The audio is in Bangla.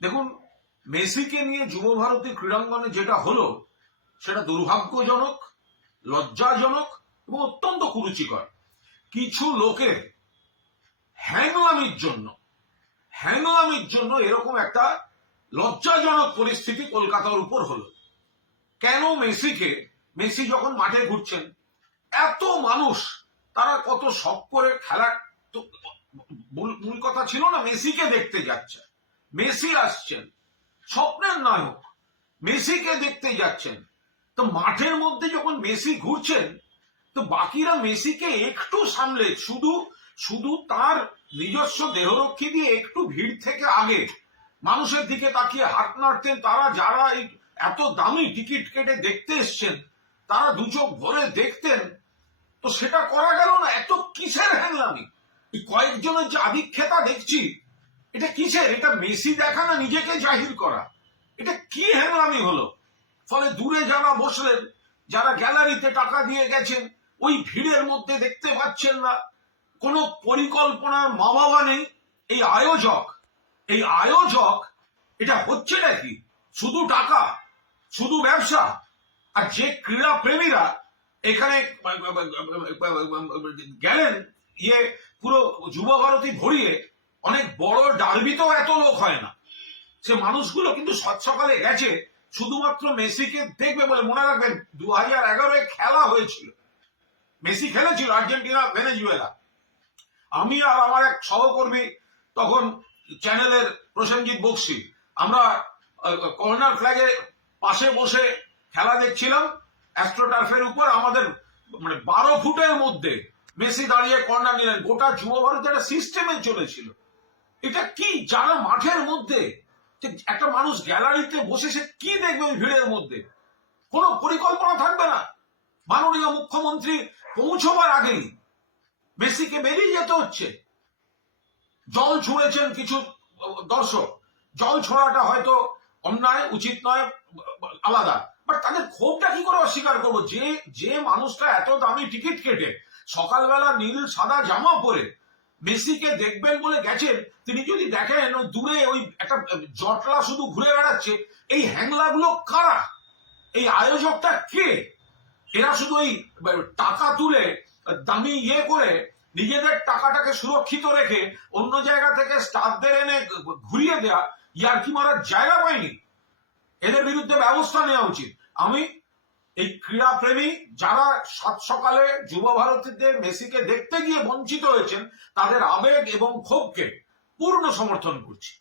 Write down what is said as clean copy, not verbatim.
দেখুন, মেসিকে নিয়ে যুবভারতী ক্রীড়াঙ্গনে যেটা হলো সেটা দুর্ভাগ্যজনক, লজ্জাজনক এবং অত্যন্ত কুরুচিকর। কিছু লোকের হ্যাংলামির জন্য এরকম একটা লজ্জাজনক পরিস্থিতি কলকাতার উপর হলো। কেন মেসি যখন মাঠে ঘুরছেন, এত মানুষ তারা কত শখ করে খেলা, তো মূল কথা ছিল না মেসিকে দেখতে যাচ্ছে, মেসি আসছেন, স্বপ্নের নায়ক, মেসিকে দেখতে যাচ্ছেন। তো মাঠের মধ্যে যখন মেসি ঘুরছেন, তো বাকিরা মেসিকে একটু সামলে শুধু শুধু তার নিজস্ব দেহরক্ষী দিয়ে একটু ভিড় থেকে আগে মানুষের দিকে তাকিয়ে হাত নাড়তেন। তারা যারা এই এত দামি টিকিট কেটে দেখতে এসছেন তারা দু চোখ ভরে দেখতেন। তো সেটা করা গেল না। এত কিসের হ্যাংলামি? এই কয়েকজনের যে আধিক্ষেতা দেখছি, এটা কিসের? এটা মেসি দেখা না নিজেকে জাহির করা? এটা কি হ্যাংলামি হলো? ফলে দূরে যারা বসলেন, যারা গ্যালারিতে টাকা দিয়ে গেছেন, ওই ভিড়ের মধ্যে দেখতে পাচ্ছেন না। কোনো পরিকল্পনার মা বাবা নেই। এই আয়োজক এটা হচ্ছে নাকি? শুধু টাকা, শুধু ব্যবসা। আর যে ক্রীড়া প্রেমীরা এখানে গেলেন, পুরো যুবভারতী ভরিয়ে, অনেক বড় ডার্বিতেও এত লোক হয় না। সে মানুষগুলো কিন্তু সকালে গেছে শুধুমাত্র মেসিকে দেখবে বলে। মনে রাখবেন 2011 খেলা হয়েছিল, মেসি খেলেছিল আর্জেন্টিনা ভেনেজুয়েলা। আমি আর আমার এক সহকর্মী তখন চ্যানেলের প্রসেনজিৎ বক্সি, আমরা কর্নার ফ্ল্যাগের পাশে বসে খেলা দেখছিলাম অ্যাস্ট্রোটার্ফের উপর। আমাদের 12 ফুটের মধ্যে মেসি দাঁড়িয়ে কর্নার নিলেন। গোটা যুবভারতের একটা সিস্টেমে চলেছিল। এটা কি? যারা মাঠের মধ্যে, একটা মানুষ গ্যালারিতে বসে সে কি দেখবে ওই ভিড়ের মধ্যে? কোনো পরিকল্পনা থাকবে না। মাননীয় মুখ্যমন্ত্রী পৌঁছবার আগেই মেসিকে বেরিয়ে যেতে হচ্ছে। জল ছুঁড়েছেন কিছু দর্শক, জল ছোড়াটা হয়তো অন্যায়, উচিত নয়, আলাদা। বাট তাদের ক্ষোভটা কি করে অস্বীকার করবো? যে মানুষটা এত দামি টিকিট কেটে সকালবেলা নীল সাদা জামা পরে মেসিকে দেখবেন বলে গেছেন, তিনি যদি দেখেন ওই দূরে ওই একটা জটলা শুধু ঘুরে বেড়াচ্ছে, এই হ্যাংলাগুলো কারা? এই আয়োজকটা কে? এরা শুধু ওই টাকা তুলে দামি করে নিজেদের টাকাটাকে সুরক্ষিত রেখে অন্য জায়গা থেকে স্টাফদের এনে ঘুরিয়ে দেয়া, ইয়ার্কি মারার জায়গা পায়নি। এদের বিরুদ্ধে ব্যবস্থা নেওয়া উচিত। আমি এই ক্রীড়া প্রেমী যারা সকালে যুবভারতীদের মেসিকে দেখতে গিয়ে বঞ্চিত হয়েছেন, তাদের আবেগ এবং ক্ষোভকে পূর্ণ সমর্থন করছি।